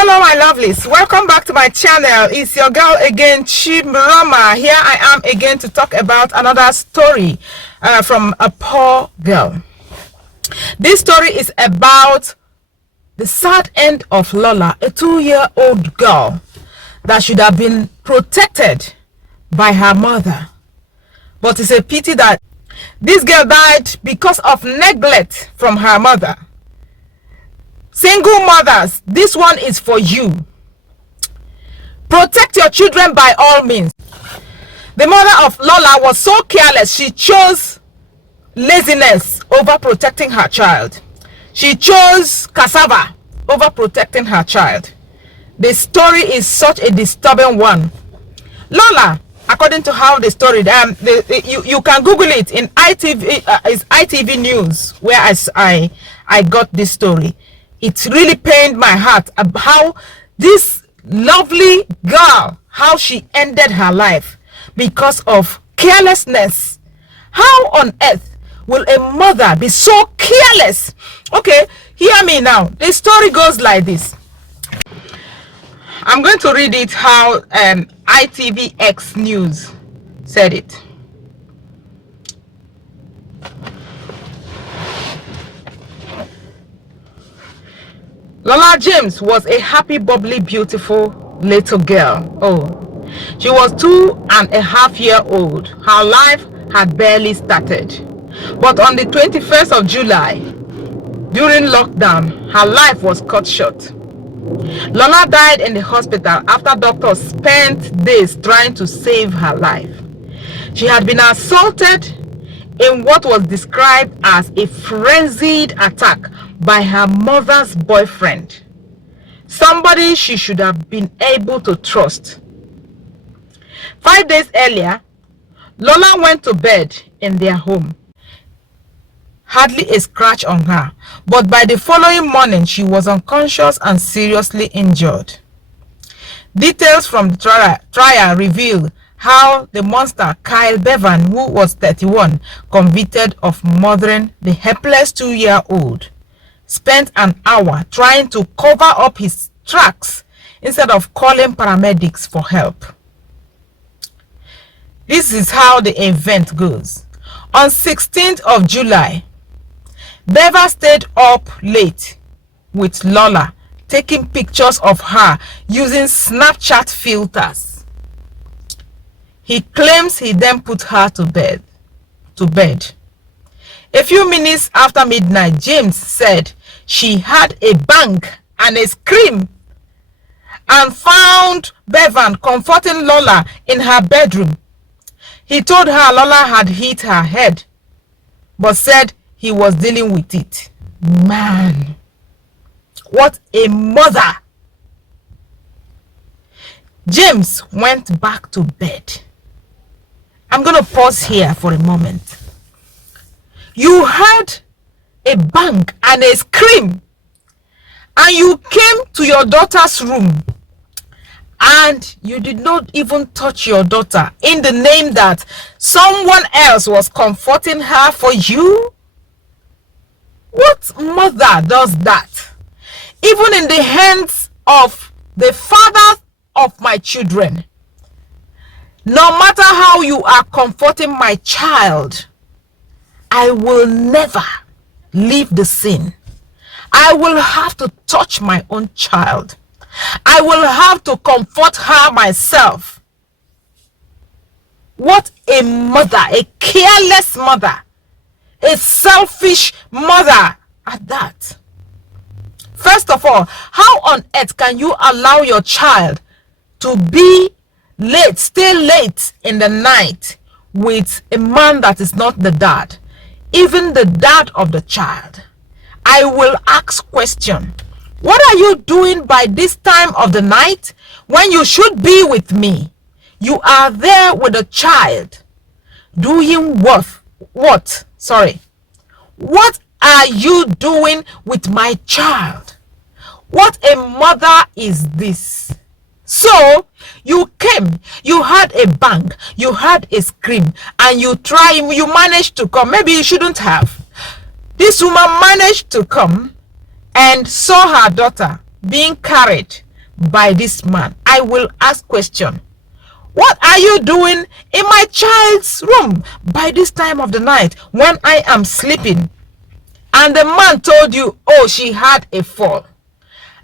Hello my lovelies, welcome back to my channel. It's your girl again, Chimroma. Here I am again to talk about another story from a poor girl. This story is about the sad end of Lola, a 2-year-old girl that should have been protected by her mother. But it's a pity that this girl died because of neglect from her mother. Single mothers, this one is for you. Protect your children by all means. The mother of Lola was so careless, she chose laziness over protecting her child. She chose cassava over protecting her child. The story is such a disturbing one. Lola, according to how the story, you can Google it in ITV, it's ITV News, where I got this story. It really pained my heart about how this lovely girl, how she ended her life because of carelessness. How on earth will a mother be so careless? Okay, hear me now. The story goes like this. I'm going to read it how ITVX News said it. Lola James was a happy, bubbly, beautiful little girl. Oh, she was 2.5 years old. Her life had barely started. But on the 21st of July, during lockdown, her life was cut short. Lola died in the hospital after doctors spent days trying to save her life. She had been assaulted in what was described as a frenzied attack by her mother's boyfriend, somebody she should have been able to trust. 5 days earlier, Lola went to bed in their home. Hardly a scratch on her, but by the following morning she was unconscious and seriously injured. Details from the trial reveal how the monster Bevan, who was 31, convicted of murdering the helpless 2-year-old, spent an hour trying to cover up his tracks instead of calling paramedics for help. This is how the event goes. On 16th of July, Bevan stayed up late with Lola, taking pictures of her using Snapchat filters. He claims he then put her to bed. A few minutes after midnight, James said she had a bang and a scream and found Bevan comforting Lola in her bedroom. He told her Lola had hit her head, but said he was dealing with it. Man, what a mother! James went back to bed. I'm going to pause here for a moment. You heard a bang and a scream, and you came to your daughter's room, and you did not even touch your daughter in the name that someone else was comforting her for you? What mother does that? Even in the hands of the father of my children, no matter how you are comforting my child, I will never leave the scene. I will have to touch my own child. I will have to comfort her myself. What a mother, a careless mother, a selfish mother at that. First of all, how on earth can you allow your child to be late, stay late in the night with a man that is not the dad, even the dad of the child? I will ask question. What are you doing by this time of the night when you should be with me? You are there with a child doing what? Sorry. What are you doing with my child? What a mother is this? So you came, you had a bang, you had a scream, and you managed to come. Maybe you shouldn't have. This woman managed to come and saw her daughter being carried by this man. I will ask question. What are you doing in my child's room by this time of the night when I am sleeping? And the man told you, oh, she had a fall.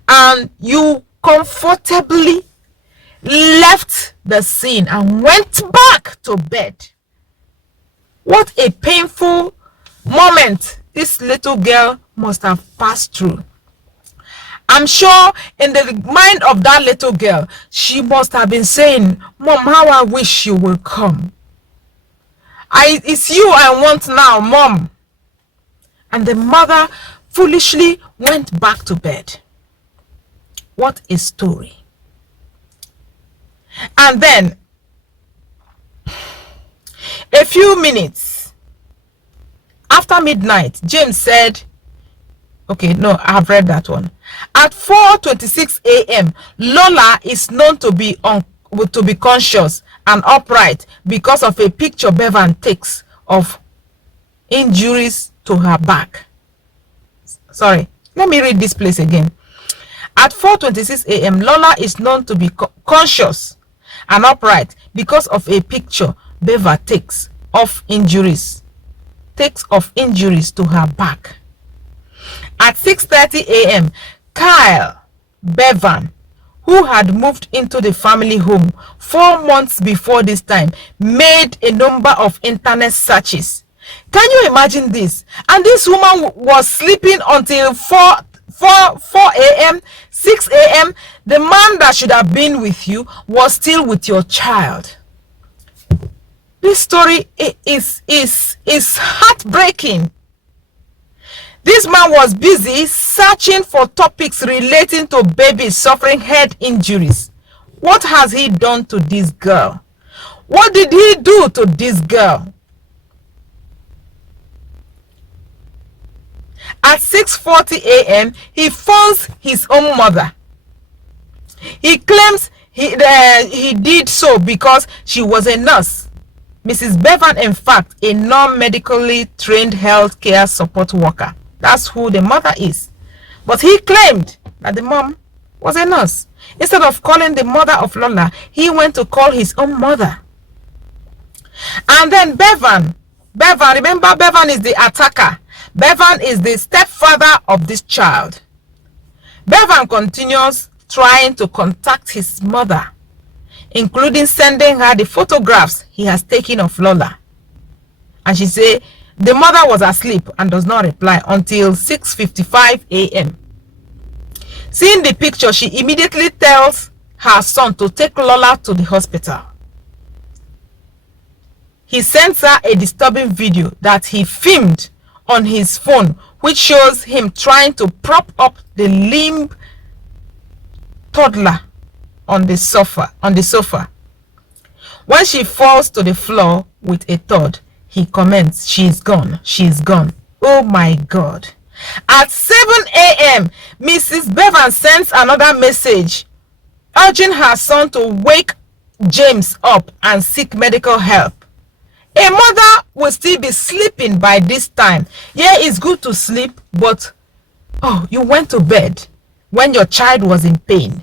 And you comfortably left the scene and went back to bed. What a painful moment this little girl must have passed through. I'm sure in the mind of that little girl, she must have been saying, Mom, how I wish you will come. It's you I want now, Mom. And the mother foolishly went back to bed. What a story. And then, a few minutes after midnight, James said, okay, no, I have read that one. At 4:26 a.m., Lola is known to be conscious and upright because of a picture Bevan takes of injuries to her back. Sorry, let me read this place again. At 4:26 a.m., Lola is known to be conscious and upright because of a picture Bevan takes of injuries to her back. At 6:30 a.m., Kyle Bevan, who had moved into the family home 4 months before this time, made a number of internet searches. Can you imagine this? And this woman was sleeping until 4 a.m., 6 a.m. The man that should have been with you was still with your child. This story is heartbreaking. This man was busy searching for topics relating to babies suffering head injuries. What has he done to this girl? What did he do to this girl? At 6:40 a.m., he phones his own mother. He claims he did so because she was a nurse. Mrs. Bevan, in fact, a non-medically trained healthcare support worker. That's who the mother is. But he claimed that the mom was a nurse. Instead of calling the mother of Lola, he went to call his own mother. And then Bevan, remember Bevan is the attacker. Bevan is the stepfather of this child. Bevan continues trying to contact his mother, including sending her the photographs he has taken of Lola. And she said the mother was asleep and does not reply until 6:55 a.m. Seeing the picture, she immediately tells her son to take Lola to the hospital. He sends her a disturbing video that he filmed on his phone, which shows him trying to prop up the limp toddler on the sofa. When she falls to the floor with a thud, he comments, she's gone. Oh my God. At 7 a.m., Mrs. Bevan sends another message urging her son to wake James up and seek medical help. A mother will still be sleeping by this time. Yeah, it's good to sleep, but you went to bed when your child was in pain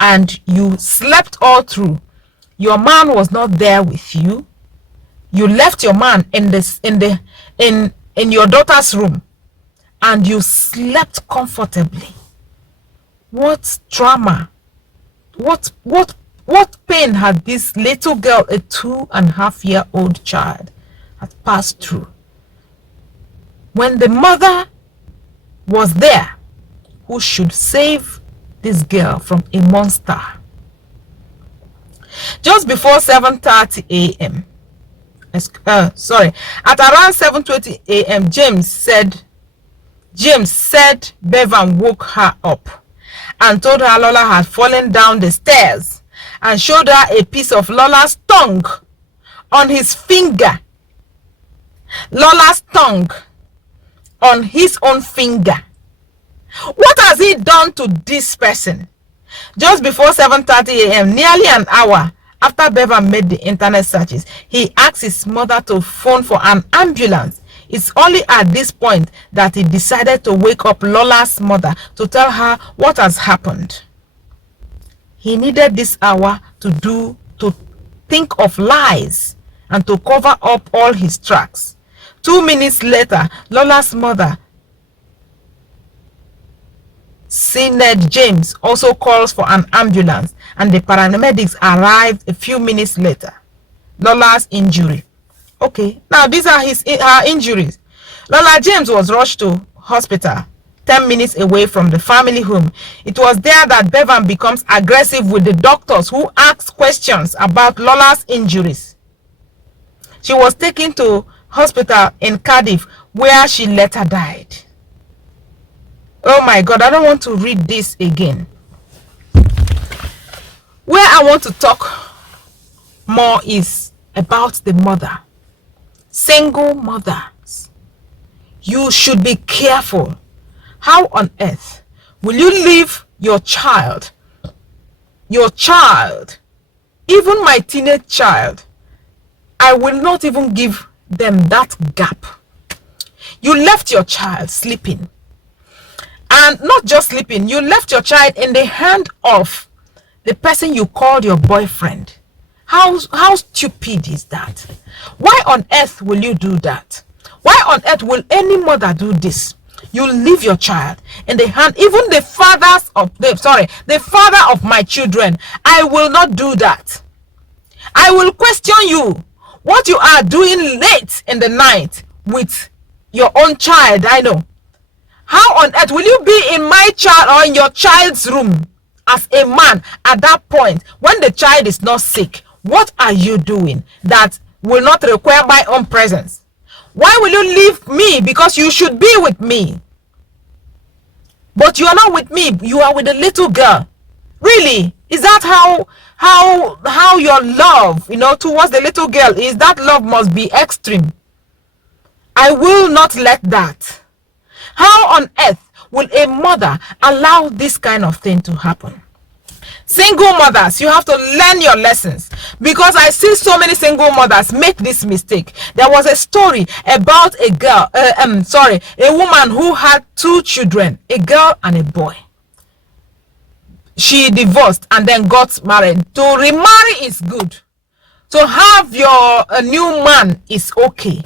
and you slept all through. Your man was not there with you. You left your man in your daughter's room and you slept comfortably. What trauma, what pain had this little girl, a 2.5-year-old child, had passed through? When the mother was there, who should save this girl from a monster? Just before 7:30 a.m. At around 7:20 a.m., James said Bevan woke her up and told her Lola had fallen down the stairs and showed her a piece of Lola's tongue on his finger. Lola's tongue on his own finger. What has he done to this person? Just before 7:30 a.m., nearly an hour after Bevan made the internet searches, he asked his mother to phone for an ambulance. It's only at this point that he decided to wake up Lola's mother to tell her what has happened. he needed this hour to think of lies and to cover up all his tracks. 2 minutes later, Lola's mother, Lola James, also calls for an ambulance, and the paramedics arrived a few minutes later. Lola's injury. Okay, now these are her injuries. Lola James was rushed to hospital 10 minutes away from the family home. It was there that Bevan becomes aggressive with the doctors, who asked questions about Lola's injuries. She was taken to hospital in Cardiff, where she later died. Oh my God, I don't want to read this again. Where I want to talk more is about the mother. Single mothers, you should be careful. How on earth will you leave your child, even my teenage child? I will not even give them that gap. You left your child sleeping, and not just sleeping, you left your child in the hand of the person you called your boyfriend. How stupid is that? Why on earth will you do that? Why on earth will any mother do this? You leave your child in the hand, even the father of my children. I will not do that. I will question you. What you are doing late in the night with your own child, I know. How on earth will you be in my child or in your child's room as a man at that point when the child is not sick? What are you doing that will not require my own presence? Why will you leave me? Because you should be with me. But you are not with me. You are with a little girl. Really? Is that how your love, towards the little girl is? That love must be extreme. I will not let that. How on earth will a mother allow this kind of thing to happen? Single mothers, you have to learn your lessons, because I see so many single mothers make this mistake. There was a story about a woman who had 2 children, a girl and a boy. She divorced and then got married. To remarry is good. To have your new man is okay.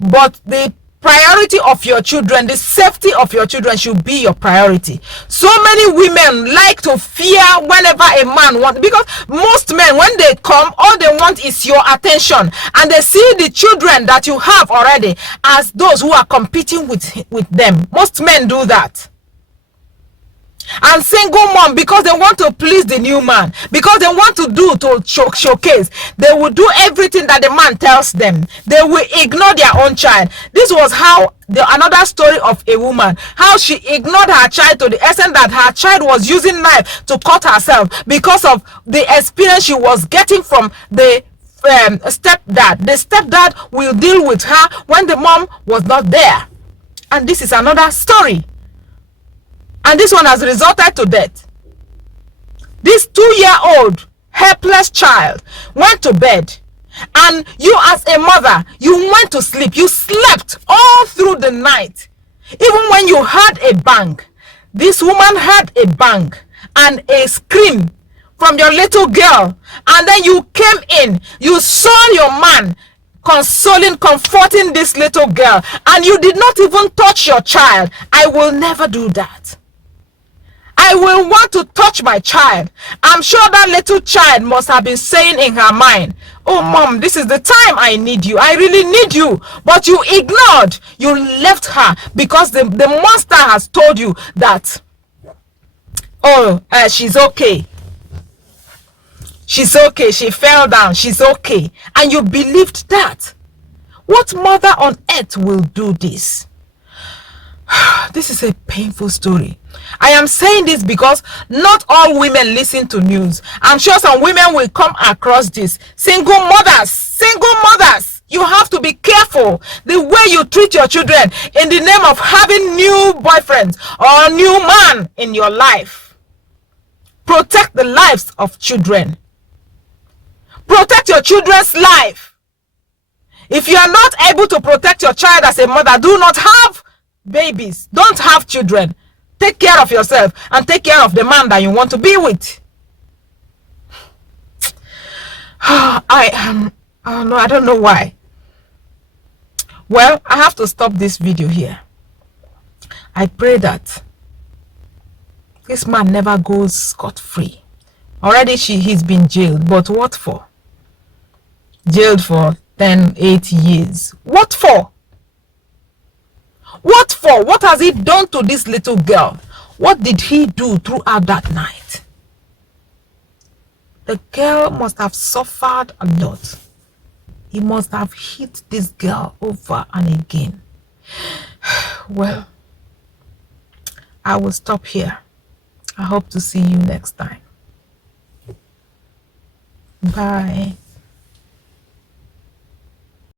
But the priority of your children, the safety of your children should be your priority. So many women like to fear whenever a man wants, because most men, when they come, all they want is your attention, and they see the children that you have already as those who are competing with them. Most men do that. And single mom, because they want to please the new man, because they want to showcase, they will do everything that the man tells them. They will ignore their own child. This was how another story of a woman, how she ignored her child to the extent that her child was using knife to cut herself because of the experience she was getting from the stepdad. The stepdad will deal with her when the mom was not there. And this is another story. And this one has resulted to death. This 2-year-old helpless child went to bed, and you as a mother, you went to sleep. You slept all through the night. Even when you heard a bang, this woman heard a bang and a scream from your little girl, and then you came in, you saw your man comforting this little girl, and you did not even touch your child. I will never do that. I will want to touch my child. I'm sure that little child must have been saying in her mind, oh mom, this is the time I need you. I really need you. But you ignored. You left her because the monster has told you that, she's okay. She's okay. She fell down. She's okay. And you believed that. What mother on earth will do this? This is a painful story. I am saying this because not all women listen to news. I'm sure some women will come across this. Single mothers, you have to be careful the way you treat your children in the name of having new boyfriends or new man in your life. Protect the lives of children. Protect your children's life. If you are not able to protect your child as a mother, do not have babies. Don't have children. Take care of yourself and take care of the man that you want to be with. Oh no, I don't know why. Well, I have to stop this video here. I pray that this man never goes scot-free. Already he's been jailed, but what for? Jailed for 8 years. What for? What for? What has he done to this little girl? What did he do throughout that night? The girl must have suffered a lot. He must have hit this girl over and again. Well, I will stop here. I hope to see you next time. Bye.